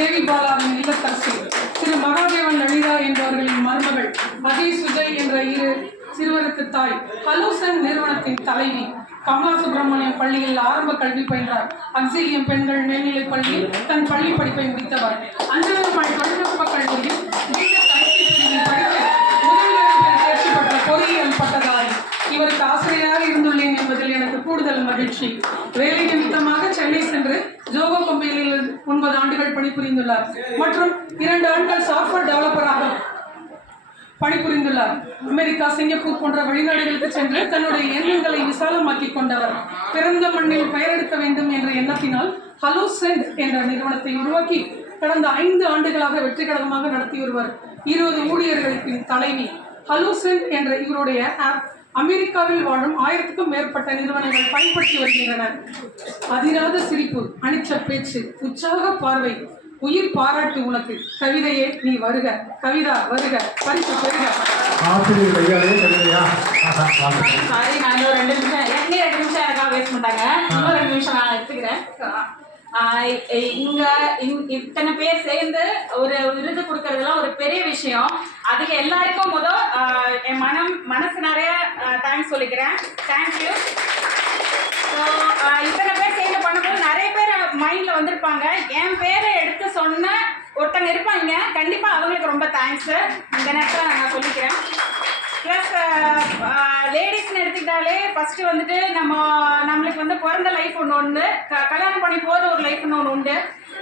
தேவி பாலாவின் இல்லத்தரசி திரு மகாதேவன் லலிதா என்பவர்களின் மருமகள் அஜய் சுஜய் என்ற இரு சிறுவருக்கு தாய், ஹலோசன் நிறுவனத்தின் தலைவி, கமலா சுப்பிரமணியம் பள்ளியில் ஆரம்ப கல்வி பயின்றார். அக்ஸிலியம் பெண்கள் மேல்நிலைப் பள்ளியில் தன் பள்ளி படிப்பை முடித்தவர். அஞ்சலம்மாள் தொழில்நுட்ப கல்லூரியில் தேர்ச்சி பெற்ற பொறியியல் பட்டதாரி. இவருக்கு ஆசிரியராக இருந்துள்ளேன் என்பதில் எனக்கு கூடுதல் மகிழ்ச்சி. வேலை நிமித்தமாக சென்னை சென்று ஜோகோ கம்பெனியில் 9 ஆண்டுகள் பணிபுரிந்துள்ளார் மற்றும் 2 ஆண்டுகள் சாஃப்ட்வேர் டெவலப்பராக பணிபுரிந்துள்ளார். அமெரிக்கா, சிங்கப்பூர் போன்ற வெளிநாடுகளுக்கு சென்று தன்னுடைய எண்ணங்களை விசாலமாக்கிக் கொண்டவர். பிறந்த மண்ணில் பெயரெடுக்க வேண்டும் என்ற எண்ணத்தினால் ஹலோசென்ட் என்ற நிறுவனத்தை உருவாக்கி கடந்த 5 ஆண்டுகளாக வெற்றிகரமாக நடத்தி வருவர். 20 ஊழியர்களுக்கு தலைவி. ஹலோசென்ட் என்ற இவருடைய ஆப் அமெரிக்காவில் வாழும் 1000க்கும் மேற்பட்ட நிறுவனங்கள் பயன்படுத்தி வருகின்றன. அதிராத சிரிப்பு, அனிச்ச பேச்சு, உற்சாக பார்வை, உயிர் பாராட்டு உனக்கு. கவிதையே நீ வருக, கவிதா வருக, பரிசு பெறுக. சாரி, நான் 2 நிமிஷம் எனக்காக வேஸ்ட் பண்ணிட்டாங்க. இன்னும் 2 நிமிஷம் நான் எடுத்துக்கிறேன். இங்க இத்தனை பேர் சேர்ந்து ஒரு விருது கொடுக்கறதுலாம் ஒரு பெரிய விஷயம். அதுக்கு எல்லாருக்கும் என் மனசு நிறைய தேங்க்ஸ் சொல்லிக்கிறேன். தேங்க்யூ. ஸோ இத்தனை பேர் சேர்ந்து பண்ணும்போது நிறைய பேர் மைண்டில் வந்திருப்பாங்க. என் பேரை எடுத்து சொன்ன ஒருத்தங்க இருப்பாங்க, கண்டிப்பாக அவங்களுக்கு ரொம்ப தேங்க்ஸு இந்த நேரத்தில் நான் சொல்லிக்கிறேன். ப்ளஸ் லேடிஸ்ன்னு எடுத்துக்கிட்டாலே ஃபஸ்ட்டு வந்துட்டு நம்மளுக்கு வந்து பிறந்த லைஃப் ஒன்று கல்யாணம் பண்ணி போகிற ஒரு லைஃப் ஒன்று உண்டு.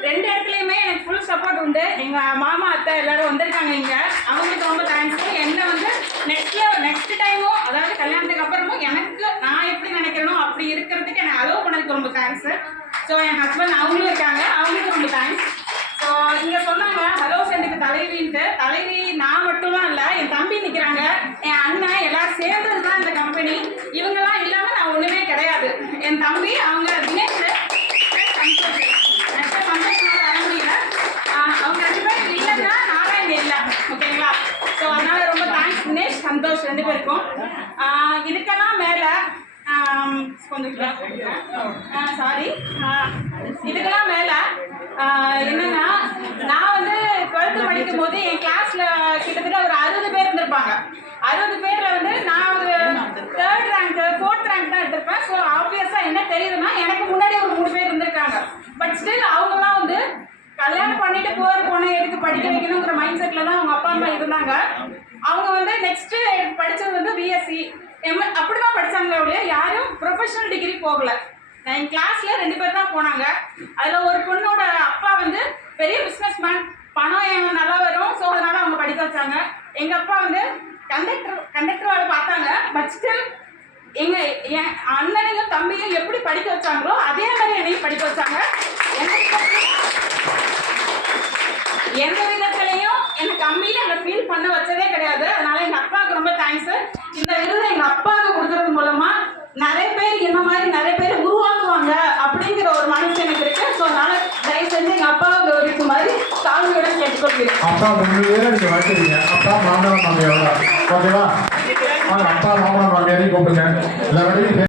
2 இடத்துலையுமே எனக்கு ஃபுல் சப்போர்ட் உண்டு. எங்கள் மாமா அத்தை எல்லோரும் வந்திருக்காங்க இங்கே, அவங்களுக்கு ரொம்ப தேங்க்ஸு. என்ன வந்து நெக்ஸ்ட் டைமும், அதாவது கல்யாணத்துக்கு அப்புறமும் எனக்கு நான் எப்படி நினைக்கிறேனோ அப்படி இருக்கிறதுக்கு எனக்கு அலோவ் பண்ணதுக்கு ரொம்ப தேங்க்ஸு. ஸோ என் ஹஸ்பண்ட் அவங்களும் இருக்காங்க, அவங்களுக்கு ரொம்ப தேங்க்ஸ். ஸோ இங்கே சொன்னாங்க ஹலோசென்ட்டுக்கு தலைவின்ட்டு. தலைவி நான் மட்டும்லாம் இல்லை, என் தம்பி நிற்கிறாங்க, என் அண்ணன், எல்லாரும் சேர்ந்தது தான் இந்த கம்பெனி. இவங்கெல்லாம் இல்லாமல் நான் ஒன்றுமே கிடையாது. என் தம்பி, அவங்க தினேஷ், சந்தோஷமாக வர முடியல. அவங்க 2 பேரும் இல்லைன்னா நானும் இங்கே இல்லை. ஓகேங்களா? ஸோ அதனால் ரொம்ப தேங்க்ஸ் தினேஷ், சந்தோஷ் 2 பேருக்கும். இதுக்கெல்லாம் மேலே கொஞ்சம் சாரி, இதுக்கெல்லாம் மேலே என்னன்னா, நான் வந்து 12th படிக்கும் போது என் கிளாஸ்ல கிட்டத்தட்ட ஒரு 60 பேர் இருந்திருப்பாங்க. 60 பேர்ல வந்து நான் ஒரு 3rd ரேங்க் 4th ரேங்க் தான் எடுத்திருப்பேன். ஸோ ஆப்வியஸா என்ன தெரியுதுன்னா, எனக்கு முன்னாடி ஒரு 3 பேர் இருந்திருக்காங்க. பட் ஸ்டில் அவங்கெல்லாம் வந்து கல்யாணம் பண்ணிட்டு பொண்ணை எதுக்கு படிக்க வைக்கணுங்கிற மைண்ட் செட்ல தான் அவங்க அப்பா அம்மா இருந்தாங்க. அவங்க வந்து நெக்ஸ்ட் படிச்சது வந்து பிஎஸ்சி அப்படிதான் படிச்சாங்களே ஒழிய யாரும் ப்ரொஃபஷனல் டிகிரி போகல. என் கிளாஸ்ல 2 பேர் தான் போனாங்க. அதில் ஒரு பொண்ணோட அப்பா வந்து பெரிய பிஸ்னஸ் மேன், பணம் நல்லா வரும். ஸோ அதனால அவங்க படிக்க வச்சாங்க. எங்கள் அப்பா வந்து கண்டக்டர் வேலை பார்த்தாங்க. பட் ஸ்டில் என் அண்ணனையும் தம்பியும் எப்படி படிக்க வச்சாங்களோ அதே மாதிரி என்னையும் படிக்க வச்சாங்க. எந்த விதத்துலையும் எனக்கு கம்மியில் என்னை ஃபீல் பண்ண வச்சதே கிடையாது. அதனால எங்கள் அப்பாவுக்கு ரொம்ப தேங்க்ஸு. இந்த விருதை எங்கள் அப்பாவுக்கு கொடுக்கறது மூலமா நிறைய பேர் இந்த மாதிரி நிறைய பேர் உருவாக்குவாங்க அப்படிங்கிற ஒரு மனசு எனக்கு இருக்கு. ஸோ அதனால தயவு செஞ்சு எங்கள் அப்பாவை கௌரவிக்கு மாதிரி தாழ்மையுடன் கேட்டுக்கொள்கிறேன். அப்பா 3 பேரை நீங்க வச்சிருக்கீங்க. அப்பா மாமனார் மாமியாரோட ஓகேவா? அப்பா மாமனார் மாமியாரையும் கூப்பிடுங்க எல்லாரோடையும்.